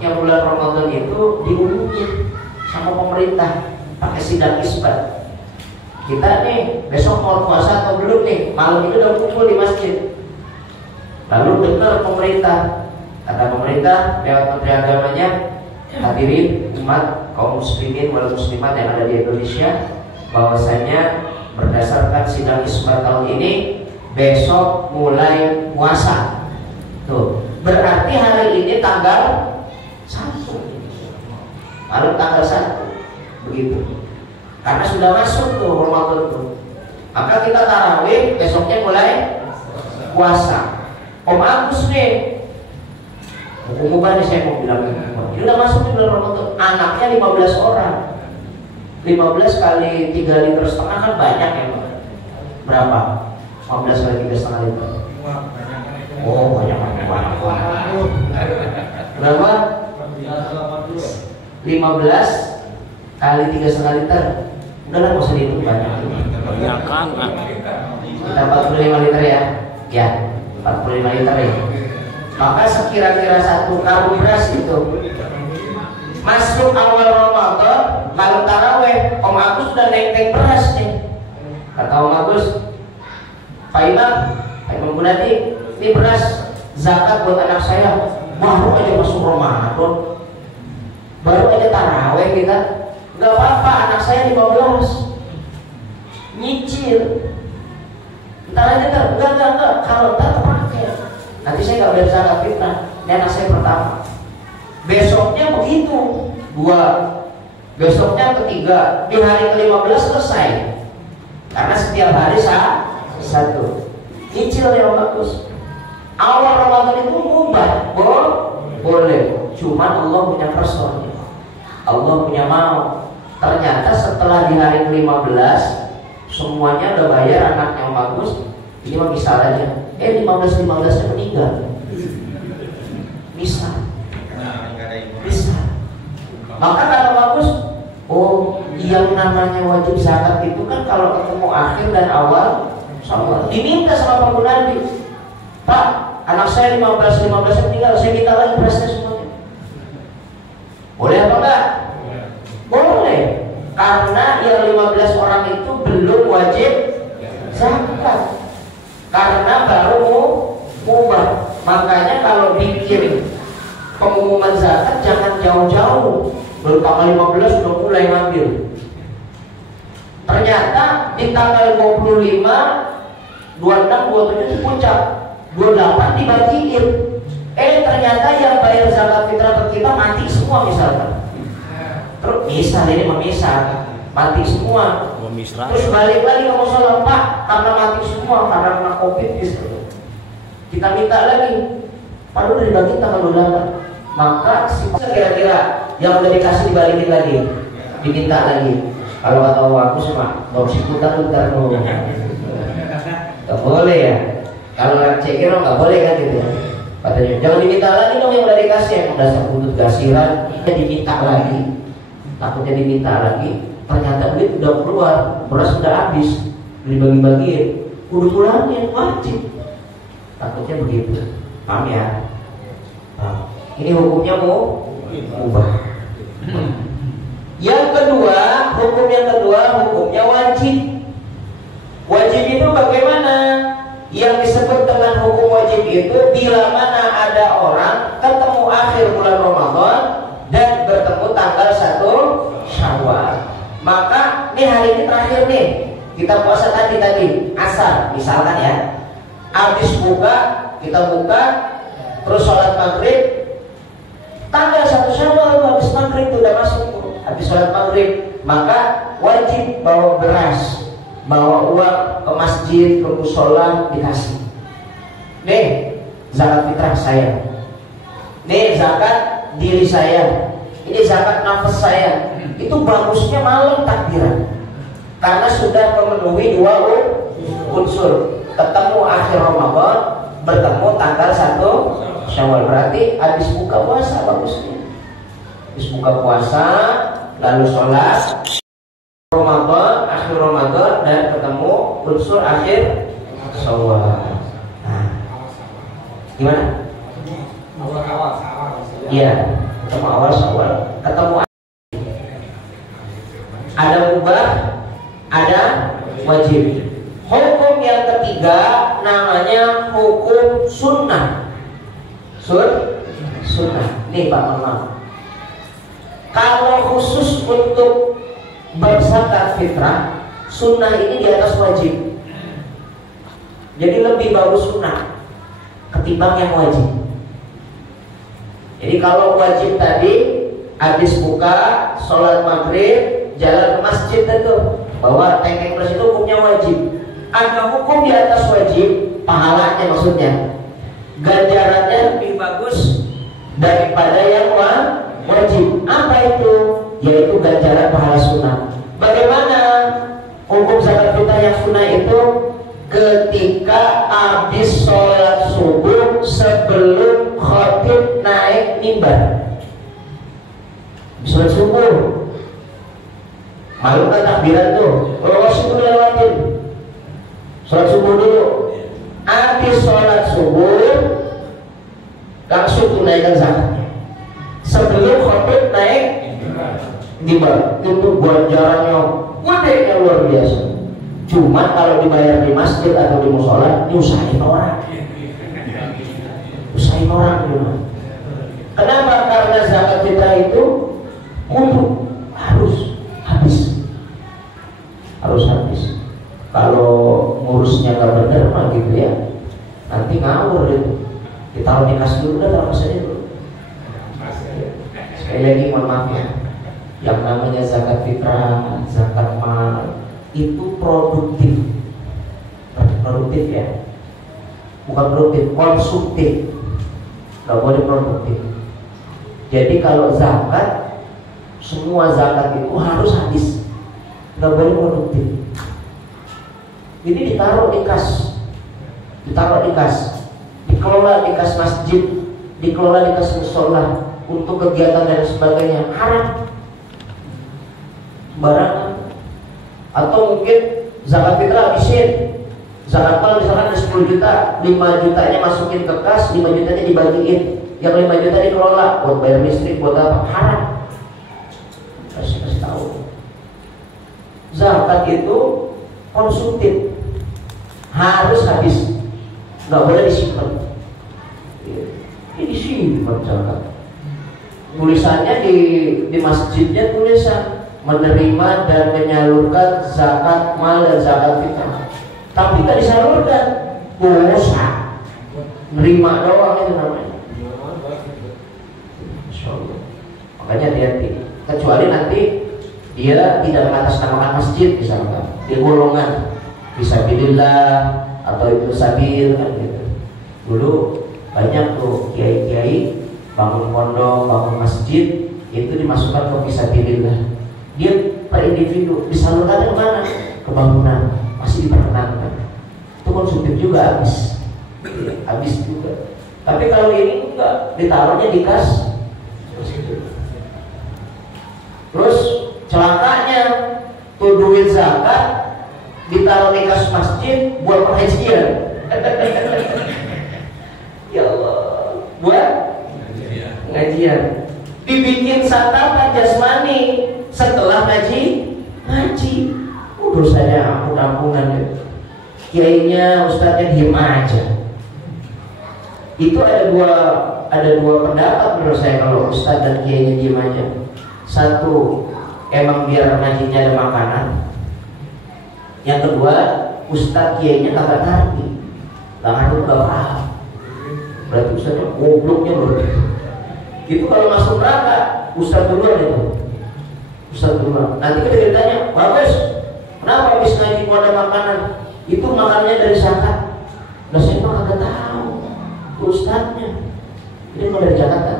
Yang bulan Ramadan itu diumumin sama pemerintah pakai sidang isbat. Kita nih besok mau puasa atau belum nih? Malam itu udah kumpul di masjid. Lalu dengar pemerintah, kata pemerintah lewat Menteri Agamanya, hadirin umat kaum muslimin wal muslimat yang ada di Indonesia, bahwasanya berdasarkan sidang isbat tahun ini besok mulai puasa. Tuh, berarti hari ini tanggal 1, malam tanggal 1, begitu. Karena sudah masuk tuh Ramadan tuh. Maka kita tarawih, besoknya mulai puasa. Om Agus nih, umumnya saya mau bilang, ini udah masuk di bulan Ramadan. Anaknya 15 orang. 15 kali 3,5 liter kan banyak ya Pak? Berapa? 15 kali 3,5 liter. Oh banyak. Berapa? 15 kali 3,5 liter. Udahlah nggak usah dihitung banyak. Banyak kan? Kita 45 liter ya. Ya, 45 liter ya. Maka sekira-kira 1 karung beras itu masuk awal Ramadan, malam taraweh, Om Agus sudah neng-neng beras nih. Kata Om Agus, Pak Imam Gunadi, ini beras zakat buat anak saya. Baru aja masuk Ramadan, baru aja taraweh kita. Gak apa-apa, anak saya 15 nyicil. Entar aja enggak, kalau entar terpakai. Nanti saya gak boleh zakat fitnah. Ini anak saya pertama. Besoknya begitu 2, besoknya ketiga, di hari ke-15 selesai. Karena setiap hari 1. Nyicil yang bagus. Awal Ramadan itu mubah, boleh. Cuman Allah punya persoalan, Allah punya mau. Ternyata setelah di hari ke-15 semuanya udah bayar anaknya yang bagus. Ini mah misal aja. 15-15nya meninggal. Misal. Maka kata bagus, oh yang namanya wajib zakat itu kan kalau ketemu akhir dan awal sama. Diminta sama Pak Gunadi, Pak, anak saya 15-15nya meninggal, saya minta lagi berasnya semuanya. Boleh apa enggak? Boleh. Karena yang 15 orang itu belum wajib zakat. Karena baru mubah. Makanya kalau bikin pengumuman zakat jangan jauh-jauh. Baru tanggal 15 sudah mulai ngambil. Ternyata di tanggal 25, 26, 27 itu puncak, 28 dibagiin. Ternyata yang bayar zakat fitrah ke kita mati semua misalkan. Terus misal ini memisah, mati semua. Terus balik lagi ke musola, Pak, karena mati semua karena kena COVID gitu. Kita minta lagi, Pak udah dibagi tanggal 28. Maka kira-kira yang udah dikasih dibalikin lagi, diminta lagi. Kalau kata aku sama, nggak usah putar-putar dulu. Nggak boleh ya. Kalau cekiro nggak boleh kan gitu ya. Katanya jangan diminta lagi dong yang udah dikasih, yang udah sebutut gasiran, diminta lagi. Takutnya diminta lagi, ternyata duit udah keluar, beras udah habis, dibagi-bagiin, udah pulangnya wajib. Takutnya begitu, paham ya? Nah, ini hukumnya mau ubah. Yang kedua, hukumnya wajib. Wajib itu bagaimana? Yang disebut dengan hukum wajib itu bila mana ada orang ketemu akhir bulan Ramadan dan bertemu tanggal 1 Syawal. Maka ini hari ini terakhir nih, kita puasa tadi asar misalkan ya. Habis buka, kita buka, terus sholat maghrib. Tanggal 1 Syawal habis maghrib itu udah masuk tuh. Habis sholat maghrib, maka wajib bawa beras, bawa uang ke masjid, ke musola, dikasih. Nih zakat fitrah saya, nih zakat diri saya, ini zakat nafas saya. Itu bagusnya malam takbiran, karena sudah memenuhi 2 unsur. Ketemu akhir Ramadan, bertemu tanggal 1 Syawal, berarti habis buka puasa bagusnya. Habis buka puasa, lalu sholat Ramadan, akhir Ramadan, dan ketemu unsur akhir Syawal. Nah, gimana? Iya, ketemu awal Syawal, ketemu ada mubah, ada wajib. Hukum yang ketiga namanya hukum sunnah. Sunnah. Nih Pak Mama, kalau khusus untuk berzakat fitrah, sunnah ini di atas wajib. Jadi lebih bagus sunnah ketimbang yang wajib. Jadi kalau wajib tadi habis buka, sholat maghrib, jalan ke masjid itu bawa tengkeng beras itu hukumnya wajib. Ada hukum di atas wajib, pahalanya maksudnya, ganjarannya lebih bagus daripada yang wajib. Apa itu? Yaitu ganjaran pahala sunnah. Bagaimana hukum zakat fitrah yang sunnah itu? Ketika habis sholat subuh sebelum khatib naik mimbar, sholat subuh, malu kan takbiran tuh, kalau subuh lewatin, sholat subuh dulu. Habis sholat subuh langsung tunaikan zakatnya sebelum khatib naik mimbar. Itu ganjarannya gede, luar biasa. Cuma kalau dibayar di masjid atau di musola, diusahain orang. Usahain orang cuma. Kenapa? Karena zakat fitrah itu kudu harus habis. Kalau ngurusnya nggak benar mah gitu ya, nanti ngawur itu. Ditaruh di kas dulu, udah taruh kas aja dulu. Sekali lagi mohon maaf ya, yang namanya zakat fitrah, zakat mal itu produktif ya, bukan produktif, konsumtif, nggak boleh produktif. Jadi kalau zakat, semua zakat itu harus habis, nggak boleh produktif. Ini ditaruh di kas, dikelola di kas masjid, dikelola di kas musola untuk kegiatan dan sebagainya, haram, sembarangan. Atau mungkin zakat fitrah habisin, zakat mal misalkan ada 10 juta, 5 jutanya masukin ke kas, 5 jutanya dibagiin, yang 5 juta dikelola buat bayar listrik, buat apa? Haram. Kasih tahu, zakat itu konsumtif, harus habis, nggak boleh disimpan. Ini disimpan zakat. Tulisannya di masjidnya tulisan menerima dan menyalurkan zakat mal dan zakat fitrah, tapi tidak disalurkan, dosa. Nerima doang itu namanya. Makanya hati-hati. Kecuali nanti dia tidak mengatasnamakan masjid, misalkan di golongan fisabilillah atau itu sabil kan gitu. Dulu banyak tuh kiai-kiai bangun pondok, bangun masjid, itu dimasukkan ke fisabilillah. Dia per individu, disalurkan kemana? Ke bangunan, masih diperkenankan. Itu konsumtif juga, habis juga. Tapi kalau ini enggak, ditaruhnya di kas. Terus celakanya tuh duit zakat ditaruh di kas masjid buat pengajian. Ya Allah, buat pengajian. Dibikin santapan jasmani setelah ngaji, dosanya ampun-ampunan ya. Kiainya, ustadznya diem aja. Itu ada dua pendapat menurut saya kalau ustadz dan kiainya diem aja. Satu, emang biar ngajinya ada makanan. Yang kedua, ustadz kiainya kagak ngerti, nggak paham. Berarti ustadznya gobloknya loh. Itu kalau masuk neraka, ustadz duluan itu. Ustaz duluan. Nanti kita ditanya, bagus, kenapa habis ngaji kok ada makanan? Itu makanannya dari zakat. Lah saya mah kagak tahu. Itu ustaznya. Ini mau dari Jakarta.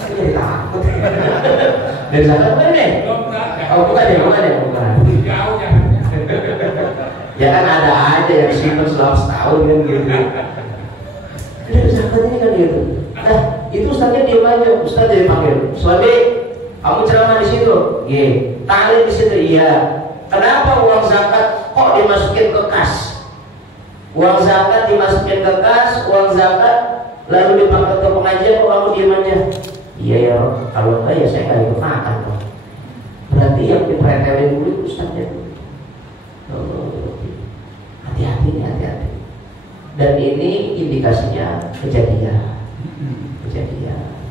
Saya jadi takut. Dari zakat mana nih? Oh bukan ya. Ya kan ada aja yang simpen selama setahun kan gitu. Dari zakat ini kan gitu. Nah itu ustaznya diam aja. Ustaz jadi panggil. Suami, kamu ceramah di situ, talim di situ, iya. Kenapa uang zakat kok dimasukin ke kas? Uang zakat dimasukin ke kas, uang zakat lalu dipakai ke pengajian, kok kamu diem aja? Iya ya, kalau enggak ya saya nggak ikut makan kok. Berarti yang dipretelin dulu itu Ustaznya. Hati-hati nih, hati-hati. Dan ini indikasinya kejadian.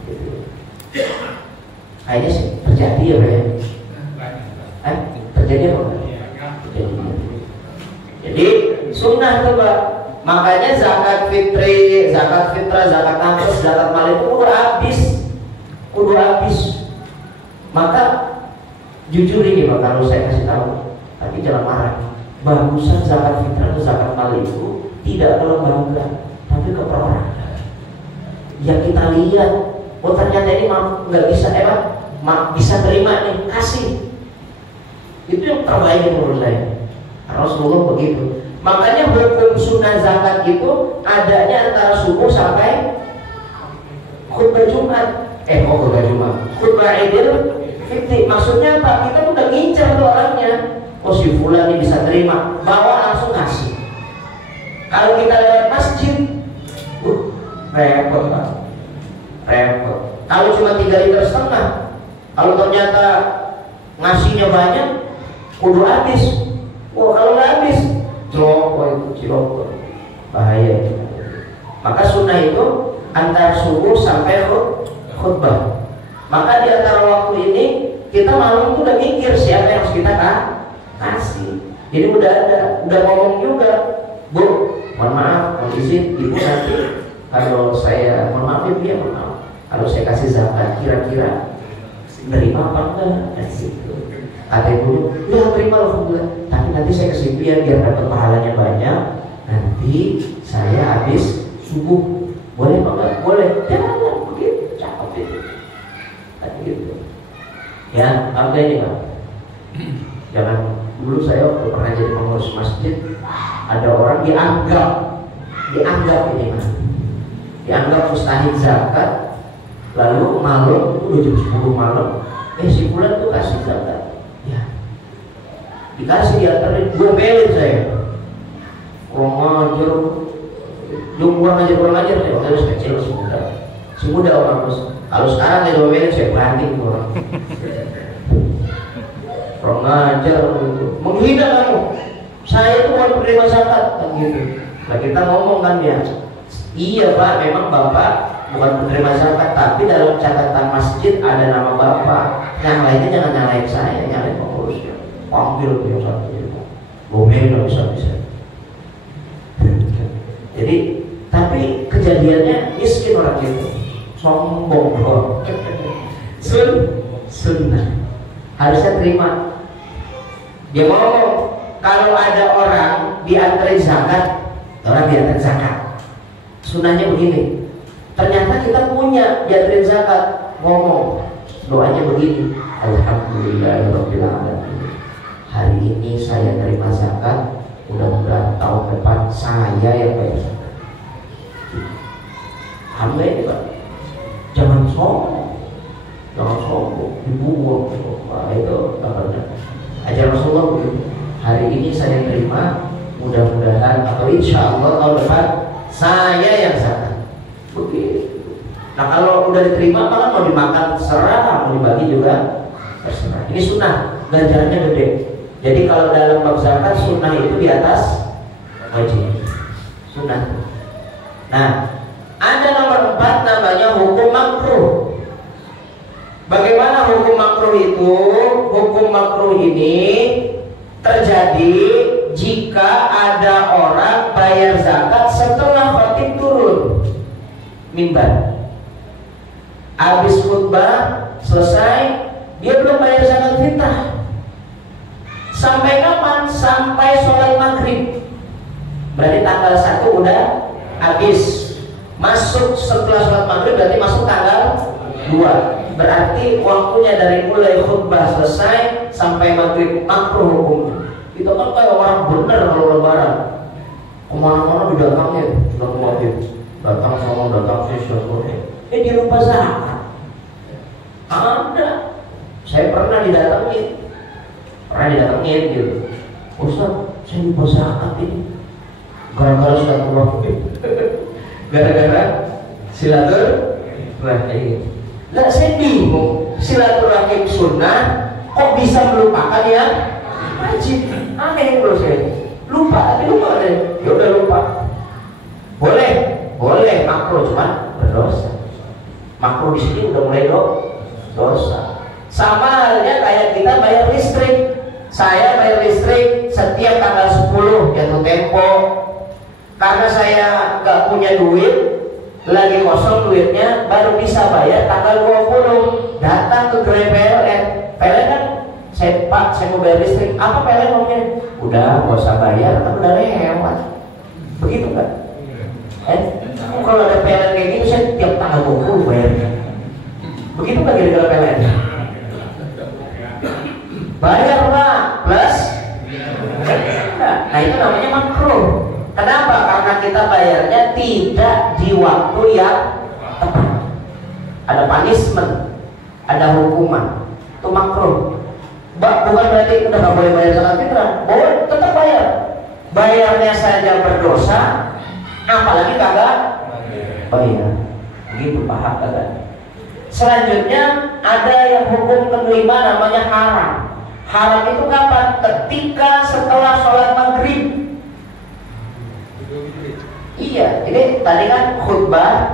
Gitu. Kayaknya sih terjadi ya, Pak ya. Terjadi apa? Terjadi. Jadi sunnah tuh Pak. Makanya zakat fitri, zakat fitrah, zakat nafas, zakat mal itu kudu habis. Maka jujur ini Pak, kalau saya kasih tahu, tapi jangan marah. Bagusan zakat fitrah atau zakat mal itu tidak ke lembaga, tapi ke perorangan. Yang kita lihat, oh ternyata ini nggak bisa, bisa terima nih, kasih. Itu yang terbaik menurut saya. Rasulullah begitu. Makanya hukum sunnah zakat itu adanya antara subuh sampai khutbah Jumat. Khutbah Jumat. Khutbah Idul Fitri. Maksudnya apa? Kita tuh udah ngincar tuh orangnya. Oh si fulan ini bisa terima, bawa langsung kasih. Kalau kita lewat masjid, repot Pak. Repot. Kalau cuma 3,5 liter, kalau ternyata ngasihnya banyak, kudu habis. Oh kalau nggak habis, ciloko, bahaya. Maka sunnah itu antara subuh sampai khutbah. Maka di antara waktu ini kita malam itu udah mikir siapa yang harus kita kasih. Jadi udah ngomong juga, Bu, mohon maaf, mohon izin, Ibu nanti kalau saya, mohon maaf Ibu ya, mohon maaf, kalau saya kasih zakat kira-kira nerima apa enggak? Gitu. Kata ibu, ya terima alhamdulillah. Tapi nanti saya kasih biar dapat pahalanya banyak. Nanti saya habis subuh. Boleh apa enggak? Boleh. Jangan begitu, cakep itu. Gitu. Ya, apa ini Pak? Jangan. Dulu saya waktu pernah jadi pengurus masjid, ada orang dianggap ini Mas. Dianggap mustahil zakat. Lalu malam itu udah jam 10 malam. Si bulan tuh kasih zakat. Ya, dikasih diantarin, gue belin saya. Kurang ajar nih, waktu itu kecil si muda orang terus. Kalau sekarang ya 2 belin saya banding orang. Kurang ajar gitu, menghina kamu. Saya itu bukan penerima zakat kan gitu. Nah kita ngomong kan ya, iya Pak, memang Bapak bukan penerima zakat, tapi dalam catatan masjid ada nama Bapak. Yang lainnya jangan nyalain saya, nyalain pengurusnya. Panggil tuh yang satu itu, gomen nggak bisa. Jadi, tapi kejadiannya miskin orang itu, sombong kok. Sunnah harusnya terima. Dia ngomong, kalau ada orang diantarin zakat, sunnahnya begini. Ternyata kita punya diantarin zakat, ngomong doanya begini, Alhamdulillahirabbil alamin. Hari ini saya terima zakat, mudah-mudahan tahun depan saya yang bayar zakat. Hamba ini Pak, jangan sombong, dibuang. Wah itu kabarnya. Ajar Rasulullah begitu. Hari ini saya terima, mudah-mudahan atau insya Allah tahun depan saya yang zakat. Begitu. Nah kalau udah diterima kan mau dimakan terserah, mau dibagi juga terserah. Ini sunnah, ganjarannya gede. Jadi kalau dalam bab zakat sunnah itu di atas wajib. Sunnah. Nah, ada nomor 4 namanya hukum makruh. Bagaimana hukum makruh itu? Hukum makruh ini terjadi jika ada orang bayar zakat setelah khatib turun mimbar. Habis khutbah selesai, dia belum bayar zakat fitrah. Sampai kapan? Sampai sholat maghrib. Berarti tanggal 1 udah habis. Masuk setelah sholat maghrib berarti masuk tanggal 2. Berarti waktunya dari mulai khutbah selesai sampai maghrib makruh hukumnya. Itu kan kayak orang bener kalau lebaran. Kemana-mana didatangin, sudah wajib. Datang sama datang sih, di lupa zakat. Ada. Saya pernah didatangin gitu. Ustaz, saya lupa zakat ini. Gara-gara silaturahmi. Gara-gara silaturahmi. Lah saya bingung, silaturahim sunnah kok bisa melupakan yang wajib? Aneh menurut saya. Lupa, tapi lupa deh. Ya udah lupa. Boleh makruh, cuman berdosa. Makruh di sini udah mulai dosa. Sama halnya kayak kita bayar listrik. Saya bayar listrik setiap tanggal 10 jatuh tempo. Karena saya nggak punya duit, lagi kosong duitnya, baru bisa bayar tanggal 20. Datang ke Gerai PLN. PLN kan, Pak, saya mau bayar listrik. Apa PLN ngomongnya? Udah, nggak usah bayar, kan udah lewat. Begitu kan? Kalau ada PLN kayak gitu, saya tiap tanggal 20 bayarnya. Begitu kan kira-kira PLN? Bayar Pak, plus. Nah itu namanya makruh. Kenapa? Karena kita bayarnya tidak di waktu yang tepat. Ada punishment, ada hukuman. Itu makruh. Bukan berarti udah gak boleh bayar zakat fitrah. Boleh, tetap bayar. Bayarnya saja berdosa, apalagi kagak bayar. Begitu paham kagak? Selanjutnya ada yang hukum kelima namanya haram. Haram itu kapan? Ketika setelah sholat maghrib. Iya, ini tadi kan khutbah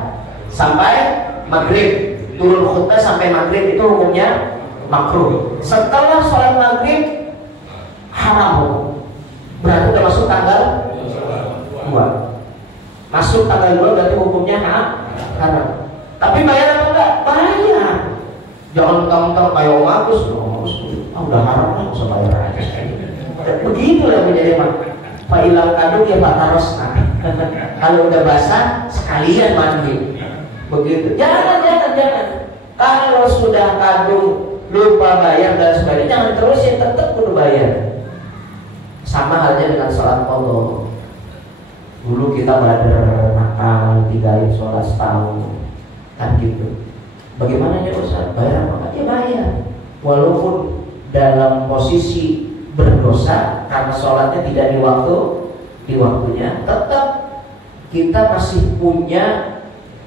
sampai maghrib, turun khutbah sampai maghrib itu hukumnya makruh. Setelah sholat maghrib haram. Berarti udah masuk tanggal 2. Masuk tanggal 2 berarti hukumnya haram. Tapi bayar apa enggak? Bayar. Jangan mentang-mentang kayak Om Agus, udah haram lah, usah bayar aja. Begitu lah menjadi mak. Pak ilang kado ya Pak Tarosna. Kalau udah basah sekalian mandi. Begitu. Jangan. Kalau sudah kadung lupa bayar dan sebagainya, jangan terusin, tetap kudu bayar. Sama halnya dengan sholat qadha. Dulu kita nakal 3 hari sholat setahun, kan gitu. Bagaimana ya Ustaz? Bayar apa? Ya bayar. Walaupun dalam posisi berdosa karena sholatnya tidak di waktunya, tetap kita masih punya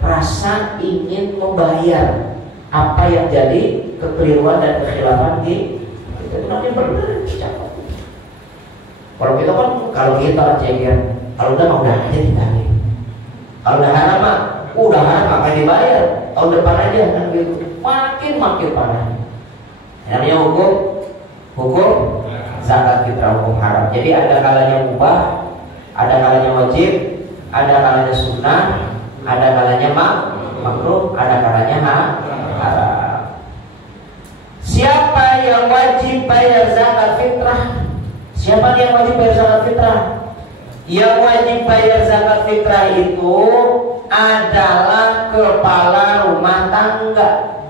rasa ingin membayar apa yang jadi kekeliruan dan kekhilafan di itu namanya benar. Kalau kita ceker, kalau udah mau udah aja dibayar. Kalau udah haram mah, udah haram apa dibayar? Tahun depan aja kan gitu. Makin parah. Namanya hukum zakat fitrah, hukum haram. Jadi ada kalanya mubah, ada kalanya wajib, ada kalanya sunnah, ada kalanya makruh, ada kalanya haram. Siapa yang wajib bayar zakat fitrah? Siapa yang wajib bayar zakat fitrah? Yang wajib bayar zakat fitrah itu adalah kepala rumah tangga.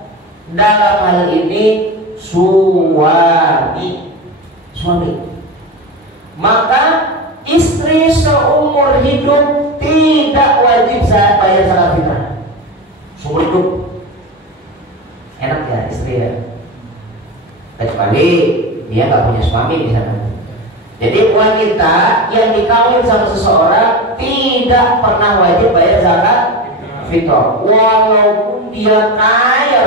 Dalam hal ini suami. Maka istri seumur hidup tidak wajib bayar zakat fitrah. Seumur hidup. Enak ya istri ya. Kecuali dia nggak punya suami misalnya. Jadi wanita yang dikawin sama seseorang tidak pernah wajib bayar zakat fitrah, walaupun dia kaya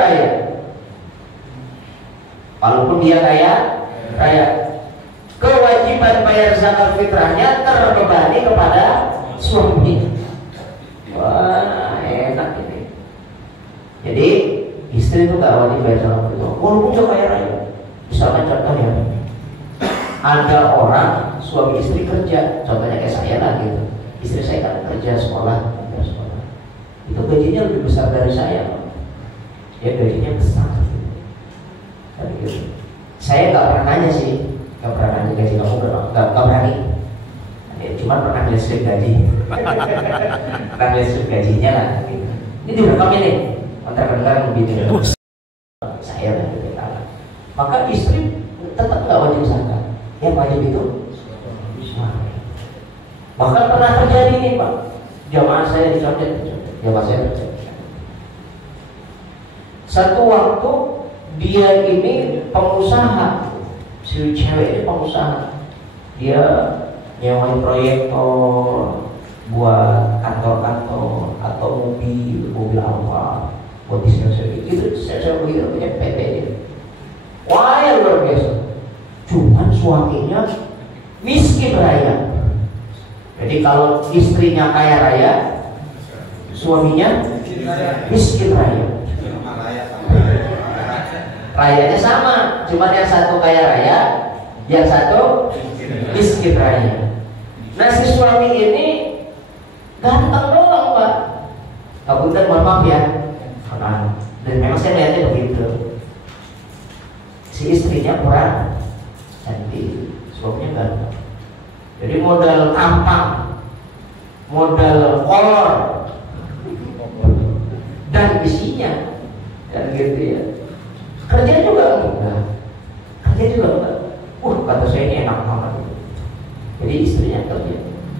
raya. Kewajiban bayar zakat fitrahnya terbebani kepada suami. Wah, enak ini. Jadi istri itu nggak wajib bayar zakat fitrah, walaupun dia kaya raya. Misalnya contohnya, ada orang suami istri kerja, contohnya kayak saya lah gitu. Istri saya kan kerja sekolah, itu gajinya lebih besar dari saya. Ya gajinya besar. Gitu. Saya nggak pernah nanya sih, nggak pernah nanya gaji kamu berapa, nggak berani. Ya, cuma pernah lihat slip gaji, pernah lihat slip gajinya lah. Gitu. Ini direkamnya nih, kontak-kontak lebih tinggi. Saya lah gitu. Maka istri tetap nggak wajib zakat. Yang wajib itu suami. Bahkan pernah terjadi nih Pak, jamaah saya dicondet. Satu waktu dia ini pengusaha, si cewek ini pengusaha. Dia nyewain proyektor buat kantor-kantor atau mobil apa buat bisnis. Itu saya begitu punya PT dia. Wah ya luar biasa. Cuman suaminya miskin raya. Jadi kalau istrinya kaya raya, suaminya miskin raya. Rayanya sama, cuman yang satu kaya raya, yang satu miskin raya. Nah si suami ini ganteng doang Pak. Kabupaten mohon maaf ya. Dan memang saya lihatnya begitu. Si istrinya kurang cantik, suaminya ganteng. Jadi modal tampang, modal kolor, dan isinya, dan gitu ya. Kerja juga enggak, kata saya ini enak banget. Jadi istrinya kerja.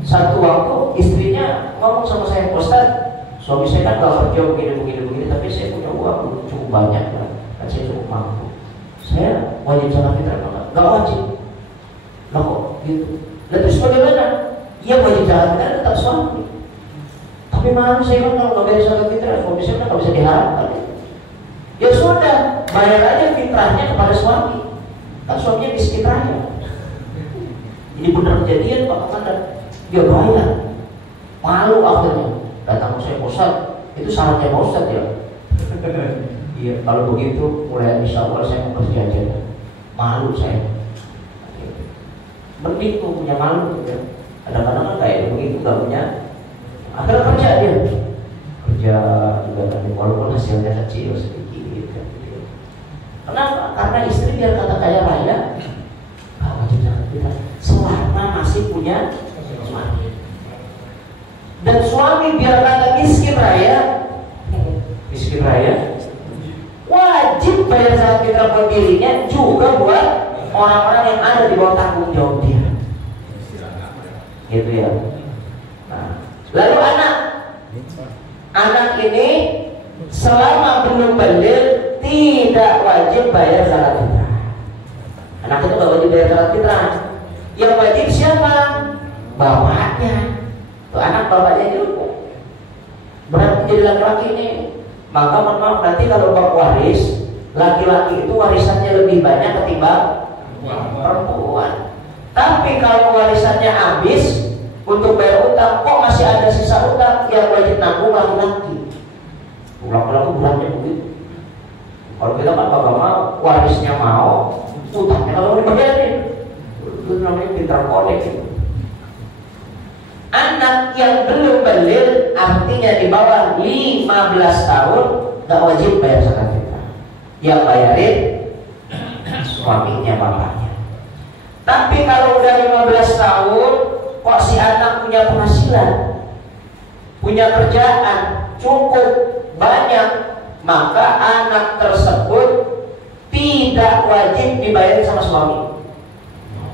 Satu waktu istrinya ngomong sama saya, Ustaz, suami saya kan gak kerja begini, tapi saya punya uang cukup banyak lah, kan saya cukup mampu. Saya wajib zakat fitrah enggak? Gak wajib. Lah kok gitu? Lah terus bagaimana? Iya wajib zakat fitrah tetap suami. Tapi malu saya kan kalau nggak bayar zakat fitrah, suami saya kan nggak bisa diharapkan. Ya sudah, bayar aja fitrahnya kepada suami. Kan suaminya miskin raya. Ini benar kejadian Pak Komandan. Dia bayar. Malu akhirnya. Datang saya, Ustaz, itu syaratnya Pak Ustaz ya. Iya, kalau begitu mulai insya Allah saya mau kerja aja. Malu saya. Mending tuh punya malu ya. Kadang-kadang kan kayak begitu nggak punya. Akhirnya kerja dia. Kerja juga kan walaupun hasilnya kecil sedikit. Kenapa? Karena istri biar kata kaya raya, wajib zakat fitrah selama masih punya suami. Dan suami biar kata miskin raya, wajib bayar zakat fitrah buat dirinya juga buat orang-orang yang ada di bawah tanggung jawab dia. Gitu ya. Nah, lalu anak ini selama belum balik tidak wajib bayar zakat fitrah. Anak itu nggak wajib bayar zakat fitrah. Yang wajib siapa? Bapaknya. Tuh anak bapaknya juga. Berarti jadi laki-laki ini. Maka mohon maaf nanti kalau bab waris, laki-laki itu warisannya lebih banyak ketimbang perempuan. Tapi kalau warisannya habis untuk bayar utang, kok masih ada sisa utang, yang wajib nanggung laki-laki. Laki-laki bulannya begitu. Kalau kita kan kagak mau, warisnya mau, utangnya kalau dibayarin, itu namanya pintar kodek. Anak yang belum balik, artinya di bawah 15 tahun, gak wajib bayar zakat fitrah. Yang bayarin suaminya, bapaknya. Tapi kalau udah 15 tahun, kok si anak punya penghasilan, punya kerjaan cukup banyak, maka anak tersebut tidak wajib dibayar sama suami,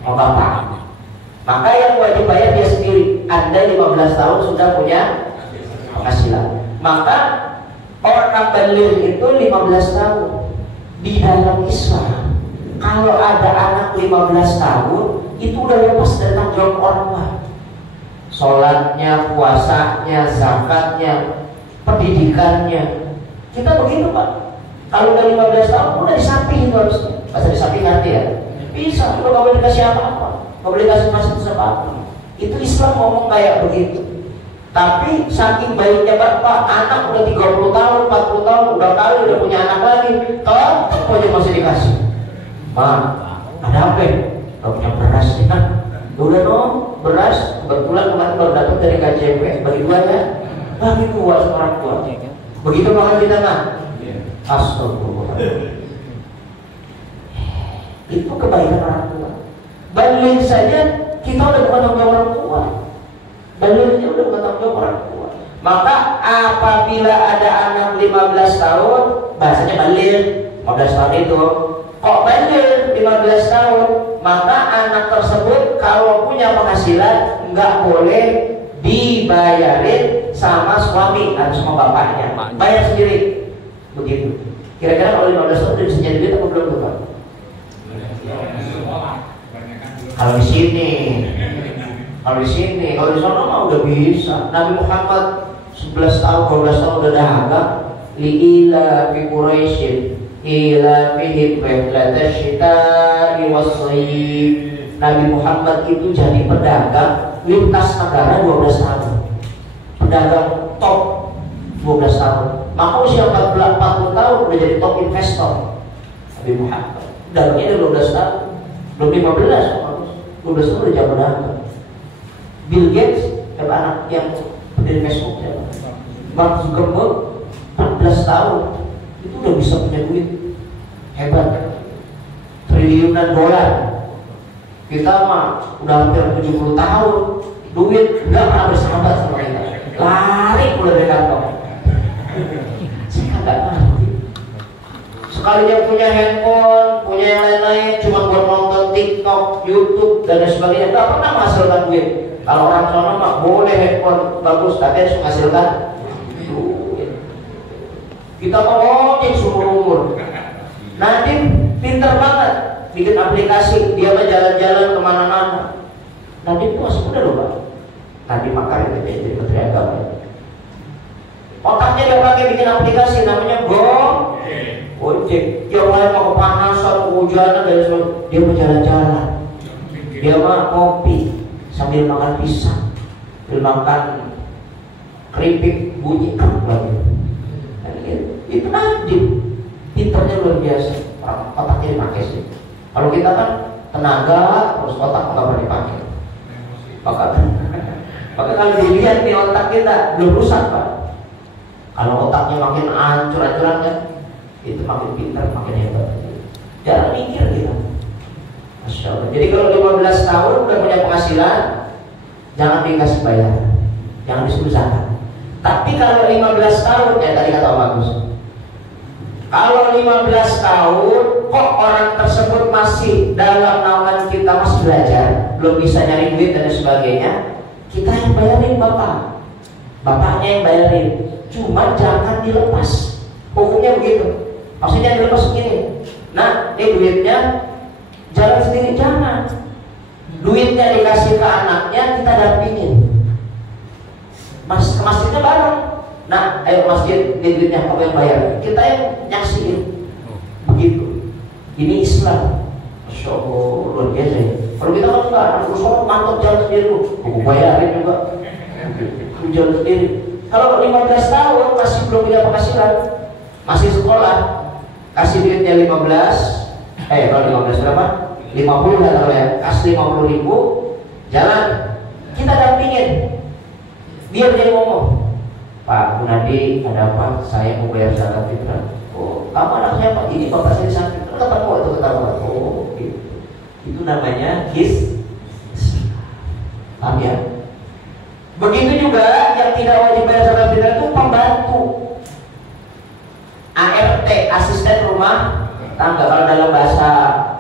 sama bapak. Maka yang wajib bayar dia sendiri. Anda 15 tahun sudah punya penghasilan, maka orang baligh itu 15 tahun. Di dalam Islam, kalau ada anak 15 tahun, itu udah lepas dari tanggung jawab orang tua. Sholatnya, puasanya, zakatnya, pendidikannya. Kita begitu Pak. Kalau udah 15 tahun udah di samping itu harusnya. Masa di samping nanti ya? Bisa, kalau gak boleh dikasih apa-apa, gak boleh dikasih fasilitas apa-apa. Itu Islam ngomong kayak begitu. Tapi saking baiknya Bapak, anak udah 30 tahun, 40 tahun, udah kali udah punya anak lagi, tetap aja masih dikasih. Ma, ada apa ya? Gak punya beras ya kan? Udah dong, beras. Kebetulan kemarin baru dapat dari KJP, bagi dua ya. Bagi dua sama orang tua. Begitu makan kita kan? Astagfirullahaladzim. Itu kebaikan orang tua. Balik saja kita udah bukan tanggung jawab orang tua. Baliknya udah bukan tanggung jawab orang tua. Maka apabila ada anak 15 tahun, bahasanya balik 15 tahun itu. Kok balik 15 tahun, maka anak tersebut kalau punya penghasilan nggak boleh dibayarin sama suami atau sama bapaknya, bayar sendiri. Begitu. Kira-kira kalau 15 tahun udah bisa jadi duit atau belum tuh Pak? Kalau di sini, kalau di sana mah udah bisa. Nabi Muhammad 11 tahun, 12 tahun udah dagang, liila fi Quraisyin ila fihim rihlatash shita'i was-shayf. Nabi Muhammad itu jadi pedagang lintas negara 12 tahun. Pedagang top 12 tahun. Maka usia 40 tahun udah jadi top investor. Nabi Muhammad dagangnya udah 12 tahun. Belum 15, 12 tahun udah jadi pedagang. Bill Gates, anak yang pendiri Facebook, Mark Zuckerberg 14 tahun itu udah bisa punya duit hebat, triliunan dolar. Kita mah udah hampir 70 tahun, duit nggak pernah bersahabat sama kita, lari mulai dari kantong. Saya nggak ngerti. Sekali dia punya handphone, punya yang lain-lain, cuma buat nonton TikTok, YouTube dan sebagainya, nggak pernah menghasilkan duit. Kalau orang sana mah boleh handphone bagus, tapi harus menghasilkan duit. Kita mau ngojek seumur umur. Nadiem pinter banget bikin aplikasi, dia mah jalan-jalan kemana-mana. Nadiem itu masih muda loh Pak. Nadiem Makarim itu jadi Menteri Agama. Otaknya dia pakai bikin aplikasi namanya Gojek. Yang lain mau kepanasan, kehujanan dan sebagainya, dia mau jalan-jalan. Dia mah kopi sambil makan pisang, sambil makan keripik bunyi keruk lagi. Itu Nadiem, pinternya luar biasa. Otaknya dipakai sih. Kalau kita kan tenaga terus otak nggak pernah dipakai. Maka kalau dilihat nih otak kita belum rusak Pak. Kalau otaknya makin hancur-hancuran kan, itu makin pintar, makin hebat. Jangan mikir kita. Masya Allah. Jadi kalau 15 tahun udah punya penghasilan, jangan dikasih bayar, jangan disuruh zakat. Tapi kalau 15 tahun, tadi kata Om Agus, kalau 15 tahun kok orang tersebut masih dalam naungan kita, masih belajar, belum bisa nyari duit dan sebagainya, kita yang bayarin bapaknya yang bayarin. Cuma jangan dilepas. Hukumnya begitu. Maksudnya dilepas begini. Nah, ini duitnya jalan sendiri, jangan. Duitnya dikasih ke anaknya, kita dampingin. Ke masjidnya bareng. Nah, ayo masjid, ini duitnya kamu yang bayar, kita yang nyaksiin. Begitu. Ini Islam. Masya Allah, luar biasa ya. Kalau kita kan enggak, anak sholat mantap jalan sendiri, aku bayarin juga. Jalan sendiri. Kalau 15 tahun masih belum punya penghasilan, masih sekolah, kasih duitnya 15, kalau 15 berapa? 50 lah kalau ya, kasih 50.000, jalan, kita dampingin, biar dia ngomong, Pak Gunadi ada apa? Saya mau bayar zakat fitrah. Oh, kamu anak siapa? Ini bapak saya sakit. Ketemu itu ketahuan. Oh, gitu. Itu namanya paham ya? Begitu juga yang tidak wajib bayar zakat fitrah itu pembantu, ART, asisten rumah tangga. Kalau dalam bahasa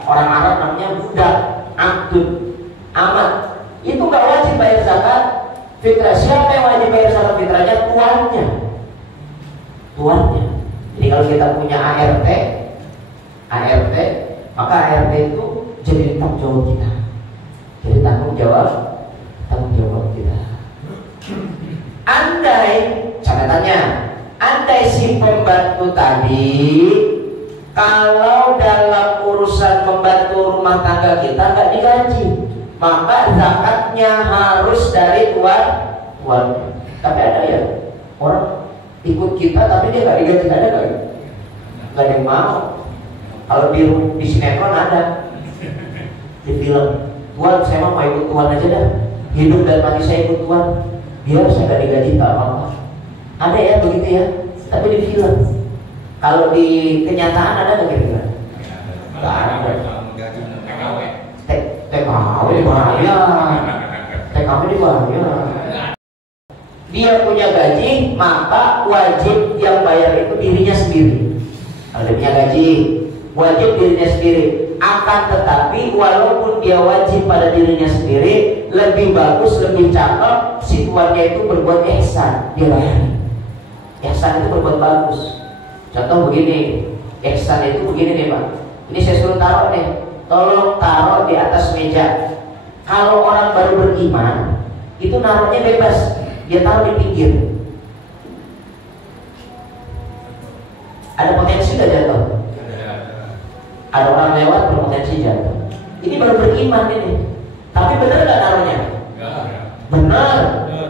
orang Arab namanya budak, abdul, amat. Itu nggak wajib bayar zakat fitrah. Siapa yang wajib bayar zakat fitrahnya? Tuannya. Jadi kalau kita punya ART, maka ART itu jadi tanggung jawab kita. Jadi tanggung jawab kita. Andai si pembantu tadi, kalau dalam urusan membantu rumah tangga kita nggak digaji, maka zakatnya harus dari tuan. Tapi ada ya orang ikut kita tapi dia nggak digaji, ada nggak? Nggak ada yang mau. Kalau di sinetron ada, di film, Tuan saya mau ikut Tuan aja dah, hidup dan mati saya ikut Tuan, biar saya nggak digaji tak apa. Ada ya begitu ya, tapi di film. Kalau di kenyataan ada nggak kira-kira? Nggak ada. TKW dibayar. Dia punya gaji, maka wajib yang bayar itu dirinya sendiri. Kalau dia punya gaji, wajib dirinya sendiri. Akan tetapi walaupun dia wajib pada dirinya sendiri, lebih bagus, lebih cakep si tuannya itu berbuat ihsan, dia bayar. Ihsan itu berbuat bagus. Contoh begini, ihsan itu begini nih Pak. Ini saya suruh taruh nih, tolong taruh di atas meja. Kalau orang baru beriman, itu naruhnya bebas, dia taruh di pinggir. Ada potensi nggak jatuh? Ada orang lewat berpotensi jatuh. Ini baru beriman ini. Tapi benar nggak naruhnya? Benar.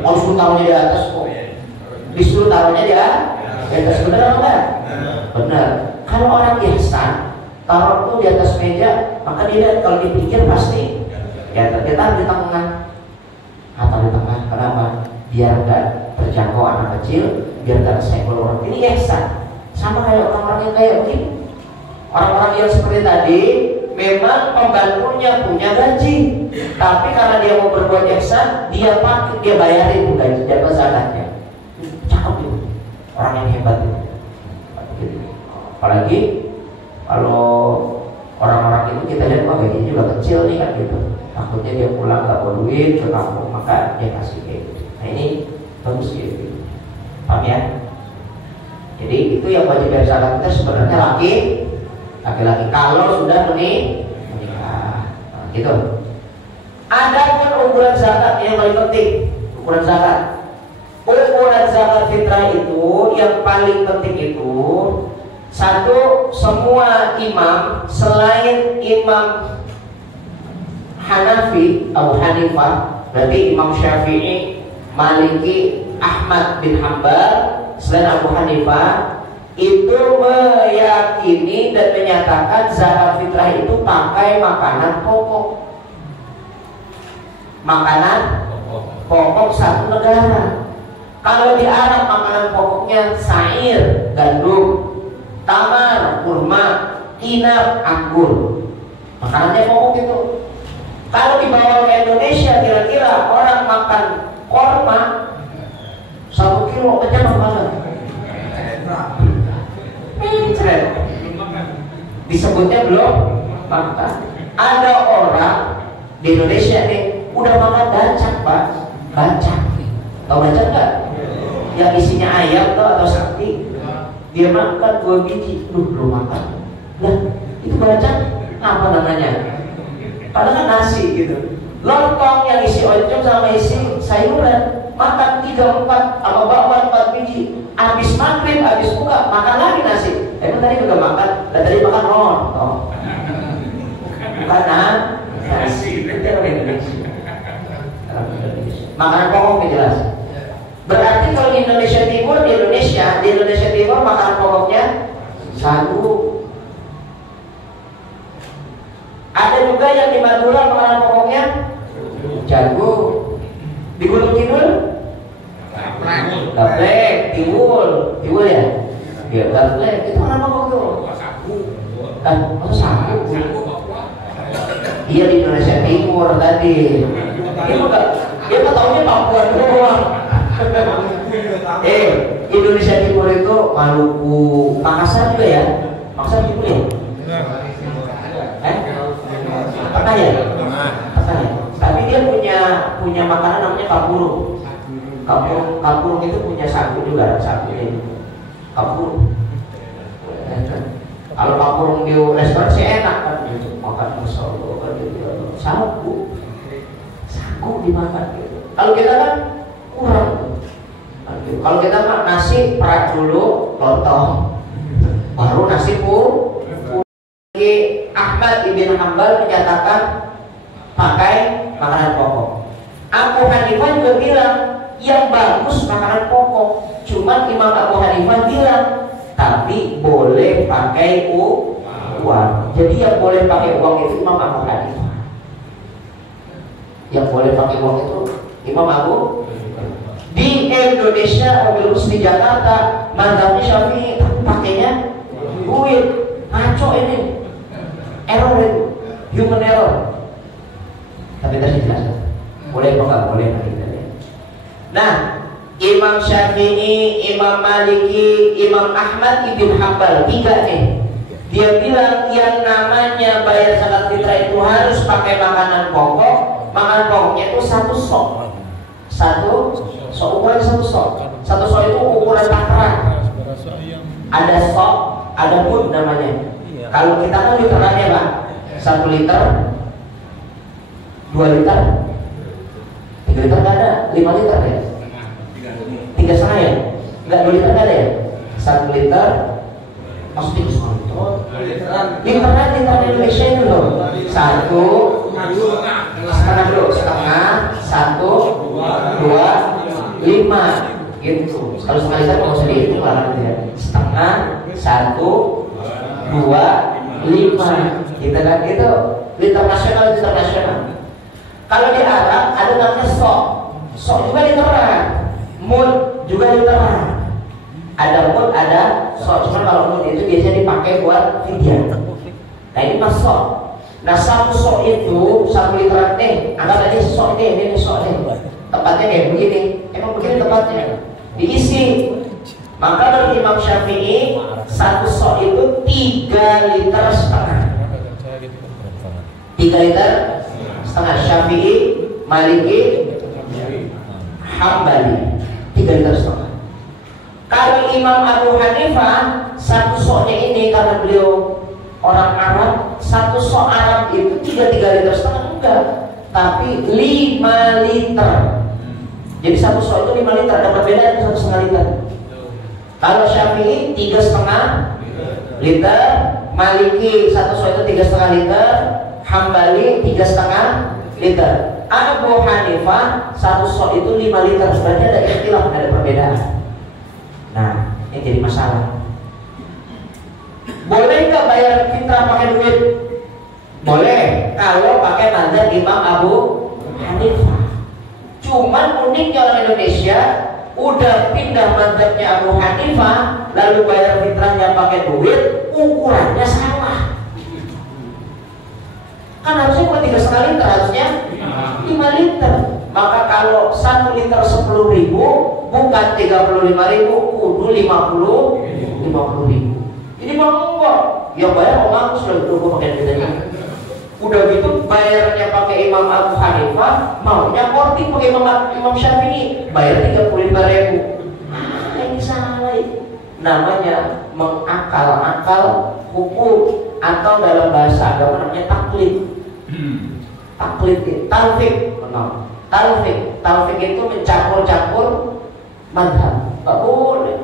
Mau suruh taruhnya di atas kok. Disuruh taruhnya di atas, benar atau enggak? Benar. Kalau orang ihsan taruh tuh di atas meja, maka dia kalau dipikir pasti ya kita di tengah atau di tengah. Kenapa? Biar nggak terjangkau anak kecil, biar nggak kesenggol orang. Ini ihsan. Sama kayak orang-orang yang kayak begini. Orang-orang yang seperti tadi memang pembantunya punya gaji, tapi karena dia mau berbuat ihsan, dia pakai, dia bayarin tuh gaji, dapat zakatnya. Cakep itu, orang yang hebat itu. Apalagi kalau orang-orang itu kita lihat gajinya juga kecil nih kan gitu. Takutnya dia pulang nggak bawa duit ke kampung, maka dia kasih kayak gitu. Nah ini bagus gitu. Paham ya? Jadi itu yang wajib bayar zakat kita sebenarnya laki-laki kalau sudah menikah. Nah, gitu. Ada pun ukuran zakat yang paling penting. Ukuran zakat. Ukuran zakat fitrah itu yang paling penting itu satu, semua imam selain Imam Hanafi Abu Hanifah, berarti Imam Syafi'i, Maliki, Ahmad bin Hanbal, selain Abu Hanifah itu meyakini dan menyatakan zakat fitrah itu pakai makanan pokok. Makanan pokok satu negara. Kalau di Arab makanan pokoknya sair, gandum, tamar, kurma, inap, anggur. Makanannya pokok itu. Kalau dibawa ke Indonesia, kira-kira orang makan korma 1 kilo aja makan. Disebutnya belum makan. Ada orang di Indonesia nih udah makan bacak, Pak. Bacak. Tahu bacak nggak? Yang isinya ayam atau sapi. Dia makan 2 biji, belum makan. Lah, itu bacak apa namanya? Padahal kan nasi gitu. Lontong yang isi oncom sama isi sayuran, makan 3-4 sama bakwan 4 biji. Habis maghrib, habis buka, makan lagi nasi. Emang tadi udah makan, dan tadi makan lontong. Bukan nasi. Itu orang Indonesia. Makanan pokoknya jelas. Berarti kalau di Indonesia Timur makanan pokoknya sagu. Ada juga yang di Madura makanan pokoknya jagung. Di Gunung Kidul gaplek, tiwul ya? Iya, gaplek. Itu makanan pokok tuh. Kan, sagu. Iya di Indonesia Timur tadi. Dia taunya Papua doang. Indonesia Timur itu Maluku, Makassar juga ya? Makassar Timur ya? Pernah ya? Pernah ya? Tapi dia punya makanan namanya kapurung. Kapurung itu punya sagu juga, sagunya itu. Kapurung. Kalau kapurung di restoran sih enak kan, makan solo kan gitu. Sagu dimakan gitu. Kalau kita kan kurang. Kalau kita mah nasi perak dulu, lontong, baru nasi pur. Ahmad ibn Hanbal menyatakan pakai makanan pokok. Abu Hanifah juga bilang yang bagus makanan pokok. Cuman Imam Abu Hanifah bilang tapi boleh pakai uang. Jadi yang boleh pakai uang itu Imam Abu Hanifah. Yang boleh pakai uang itu Imam Abu. Di Indonesia, mobil bus di Jakarta, mazhabnya Syafi'i, tapi pakainya duit. Ngaco ini. Error itu, human error. Tapi tadi jelas, boleh apa nggak boleh kita lihat. Nah, Imam Syafi'i, Imam Maliki, Imam Ahmad ibn Hanbal, 3 nih. Dia bilang yang namanya bayar zakat fitrah itu harus pakai makanan pokok. Makanan pokoknya itu 1 sok. Ukuran 1 sok. 1 sok itu ukuran takaran. Ada sok, ada mud namanya. Kalau kita kan literannya Pak, 1 liter, 2 liter, 3 liter nggak ada, 5 liter ya? 3,5 ya? Nggak, 2 liter nggak ada ya? 1 liter, Pasti diskonto. Literan Indonesia itu loh. 1 setengah dulu, setengah, 1, 2, 5 gitu. Kalau setengah liter nggak usah dihitung lah ya. Setengah, 1, 2, 5 gitu kan, itu liter nasional. Kalau di Arab ada namanya sok juga literan, mud juga literan. Ada mud, ada sok. Cuma kalau mud itu biasanya dipakai buat fidyah. Nah ini mas sok. Nah 1 sok itu 1 literan nih. Anggap aja sok nih, ini sok nih. Tempatnya kayak begini. Emang begini tempatnya. Diisi. Maka dari Imam Syafi'i 1 sok itu 3 liter setengah. 3 liter setengah. Syafi'i, Maliki, Hambali 3 liter setengah. Kalau Imam Abu Hanifah 1 soknya ini, karena beliau orang Arab, 1 sok Arab itu 3 liter setengah enggak, tapi 5 liter. Jadi 1 sok itu 5 liter, ada perbedaan 1,5 liter. Kalau Syafi'i 3,5 liter, Maliki 1 sok itu 3,5 liter, Hambali 3,5 liter. Abu Hanifah 1 sok itu 5 liter. Berarti ada ikhtilaf, ada perbedaan. Nah, ini jadi masalah. Boleh nggak bayar fitrah pakai duit? Boleh, kalau pakai mazhab Imam Abu Hanifah. Cuman uniknya orang Indonesia udah pindah mazhabnya Abu Hanifah, lalu bayar fitrahnya pakai duit, ukurannya salah. Kan harusnya bukan 3,5 liter, harusnya 5 liter. Maka kalau 1 liter 10.000 bukan 35.000, kudu 50.000. Ini mau enggak? Ya bayar orang sudah itu pakai duitnya. Udah gitu bayarnya pakai Imam Abu Hanifah, maunya korting pakai Imam Syafi'i, bayar 35.000. Ini salah. Namanya mengakal-akal hukum, atau dalam bahasa agama namanya taklid. Taklid, talfik itu mencampur-campur mazhab. Nggak boleh.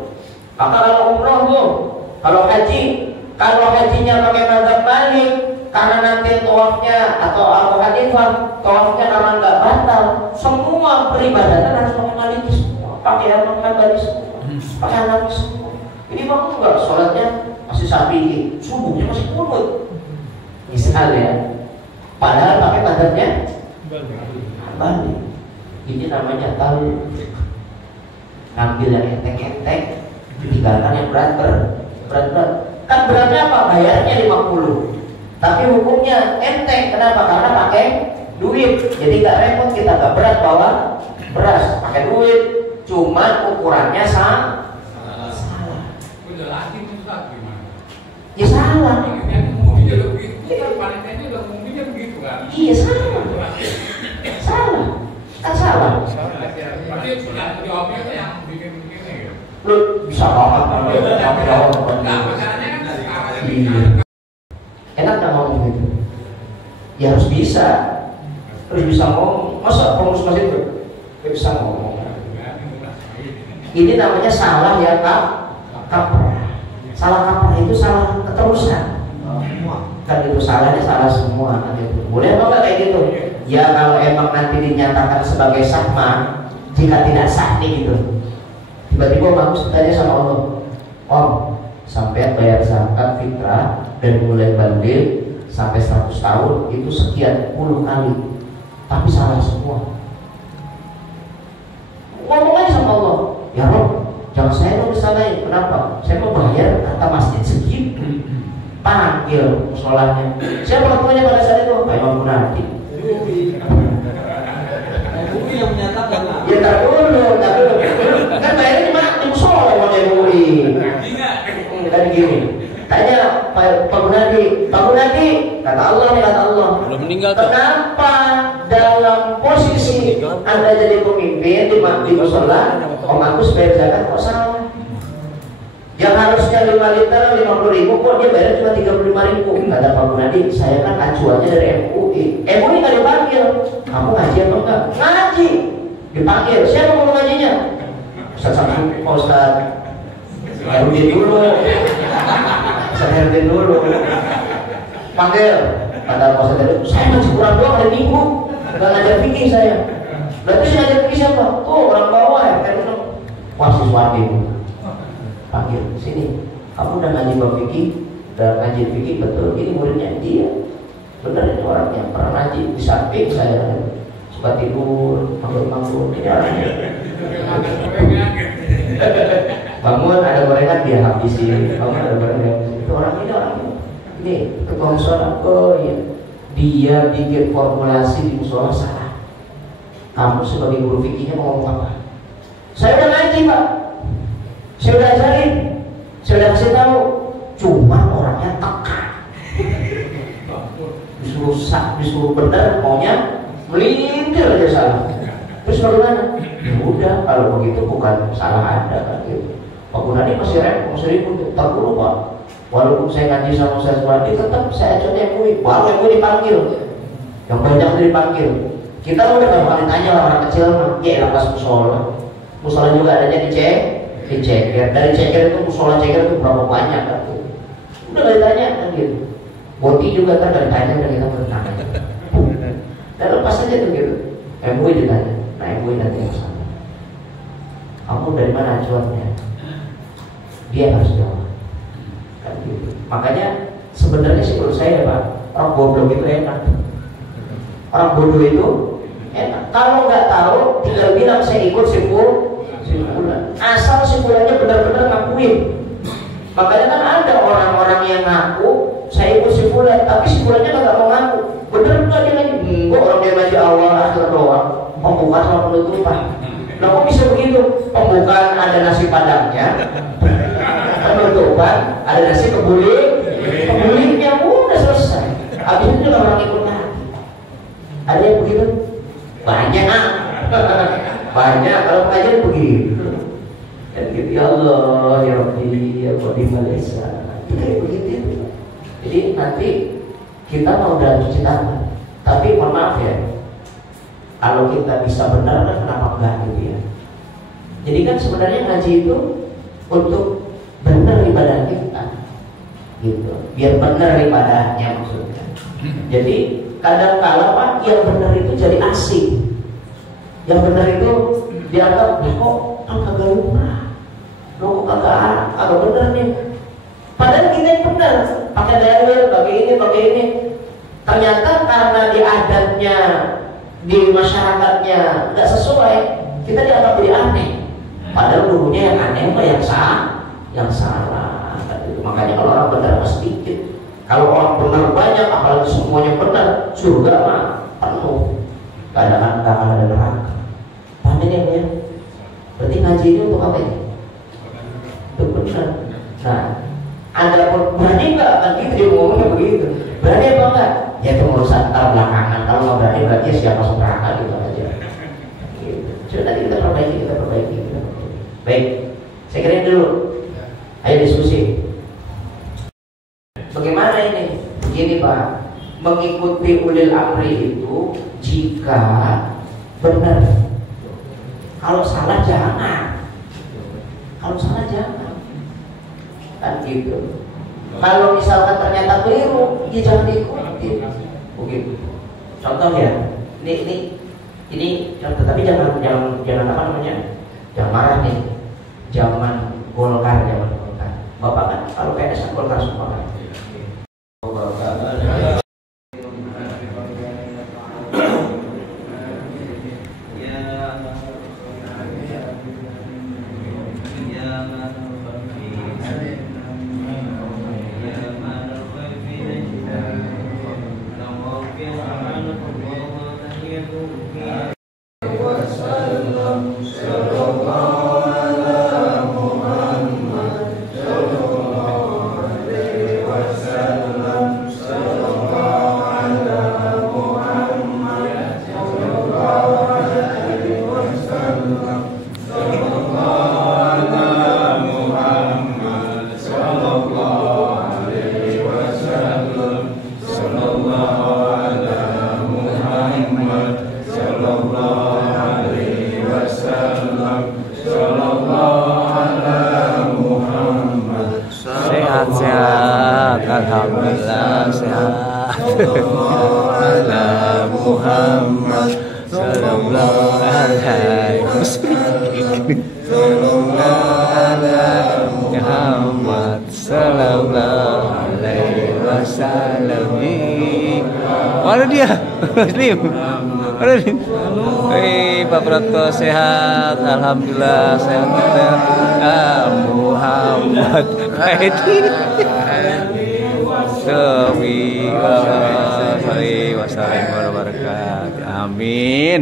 Maka kalau umroh tuh, kalau hajinya pakai mazhab Malik, karena nanti tawafnya atau Abu Hanifah tawafnya karena nggak batal, semua peribadatan harus pakai Maliki semua, pakai Imam Hambali semua, pakai Hanafi semua. Ini mau nggak sholatnya masih Syafi'i, subuhnya masih kunut, misalnya. Padahal pakai mazhabnya Hambali. Ini namanya tahu, ngambil yang enteng-enteng, ditinggalkan yang berat. Kan beratnya apa? Bayarnya 50, tapi hukumnya enteng. Kenapa? Karena pakai duit. Jadi nggak repot, kita nggak berat bawa beras, pakai duit. Cuman ukurannya salah. Ya salah. Iya salah. Kan salah. Lu bisa banget enak nggak ngomong gitu? Ya harus bisa ngomong. Masa pengurus masjid itu nggak bisa ngomong? Ini namanya salah ya kaprah. Salah kaprah itu salah keterusan. Kan itu salahnya salah semua kan itu. Boleh apa nggak kayak gitu? Ya kalau emang nanti dinyatakan sebagai sah mah, jika tidak sah nih gitu. Tiba-tiba bagus tanya sama Allah, Om, sampai bayar zakat fitrah dan mulai bandil sampai 100 tahun itu sekian puluh kali, tapi salah semua. Ngomong aja sama Allah, ya Rob, jangan saya dong disalahin. Kenapa? Saya mau bayar kata masjid segitu. Panggil musolahnya. Siapa ketuanya pada saat itu? Pak Imam Munadi. MUI yang menyatakan. Ya tak dulu. Kan bayarnya cuma di musola sama MUI. Kan gini. Tanya Pak Munadi, kata Allah nih, kata Allah. Belum meninggal. Kenapa dalam posisi Anda jadi pemimpin di musola, Om Agus bayar zakat kok salah? Yang harusnya 5 liter 50.000 kok dia bayar cuma 35.000. Kata Pak Munadi, saya kan acuannya dari MUI. MUI nggak dipanggil. Kamu ngaji atau enggak? Ngaji. Dipanggil. Siapa mau ngajinya? Ustaz Samsul, Ustaz Erudin dulu. Sehertin dulu. Panggil. Kata Pak Ustadz, saya ngaji Quran doang hari Minggu, nggak ngajar fikih saya. Berarti saya ngajar fikih siapa? Tuh orang bawah ya, kan? Wah siswati. Panggil sini. Kamu udah ngaji bab fikih, udah ngaji fikih betul. Ini muridnya dia. Benar ini orangnya pernah ngaji di samping saya. Suka tidur, manggul-manggul. Ini orangnya. Bangun ada gorengan dia habisin. Bangun ada gorengan. Itu orang ini orangnya. Ini ketua musola. Oh iya. Dia bikin formulasi di musola salah. Kamu sebagai guru fikihnya mau ngomong apa? Saya udah ngaji Pak. Saya udah ajarin. Saya udah kasih tahu. Cuma orangnya tekan. Disuruh benar maunya melintir aja salah. Terus bagaimana? Ya udah kalau begitu bukan salah Anda kan gitu. Pak Gunadi masih ribut. Tak dulu Pak. Walaupun saya ngaji sama Ustaz Wadi, tetap saya ajak MUI. Baru MUI dipanggil. Yang banyak dipanggil. Kita udah gampang ditanya orang kecil mah. Ya lapas musola. Musola juga adanya di ceker. Dari ceker itu musola ceker itu berapa banyak kan? Udah gak ditanya kan gitu. Boti juga kan gak ditanya dan kita bertanya. Dan lepas aja tuh gitu. MUI ditanya. Nah MUI nanti yang sana. Kamu dari mana acuannya? Dia harus jawab. Kan gitu. Makanya sebenarnya sih menurut saya Pak, orang goblok itu enak. Orang bodoh itu enak. Kalau nggak tahu tinggal bilang saya ikut simpulan. Asal simpulannya benar-benar ngakuin. Makanya kan ada orang-orang yang ngaku saya ikut simpulan, tapi simpulannya nggak mau ngaku. Bener nggak dia lagi? Enggak, orang dia ngaji awal akhir doang. Pembukaan sama penutupan. Nah kok bisa begitu? Pembukaan ada nasi padangnya, penutupan ada nasi kebulingnya udah selesai. Habis itu juga orang ikut lagi. Ada yang begitu? Banyak banyak kalau kajian begitu. Dan gitu ya Allah ya Rabbi ya Allah di Malaysia itu kayak begitu. Jadi nanti kita mau udah cuci tangan, tapi mohon maaf ya, kalau kita bisa benar kan kenapa enggak gitu ya. Jadi kan sebenarnya ngaji itu untuk benar ibadah kita gitu, biar benar ibadahnya maksudnya. Jadi kadang kala Pak yang benar itu jadi asing, yang benar itu dianggap kok kagak lumrah, lo kok kagak benar nih. Padahal kita yang benar, pakai dalil, pakai ini. Ternyata karena di adatnya, di masyarakatnya nggak sesuai, kita dianggap jadi aneh. Padahal dulunya yang aneh mah yang salah. Makanya kalau orang benar mah sedikit. Kalau orang benar banyak, apalagi semuanya benar, surga mah penuh. Gak ada neraka. Pandai ya. Berarti ngaji ini untuk apa ya? Untuk benar. Nah, ada berani nggak? Kan gitu dia ngomongnya begitu. Berani apa enggak? Ya itu urusan ntar belakangan. Kalau nggak berani berarti ya siapa masuk neraka gitu aja. Gitu. Coba nanti kita perbaiki. Baik, saya kira dulu. Ayo diskusi. Bagaimana ini? Begini Pak, mengikuti ulil amri itu jika benar. Kalau salah jangan. Kan gitu. Kalau misalkan ternyata keliru, ya jangan diikuti. Begitu. Contoh ya, ini contoh, tapi jangan apa namanya? Jangan marah nih. Zaman Golkar. Bapak kan kalau PNS kan Golkar semua kan. alhamdulillah sehat. Ala Muhammad sallallahu alaihi wasallam. Muhammad sallallahu alaihi wasallam. Mana dia? Muslim. Mana dia? Hei, Pak Prapto sehat, alhamdulillah sehat kita. Muhammad Haidi. Sallallahu alaihi wasallam. Amin.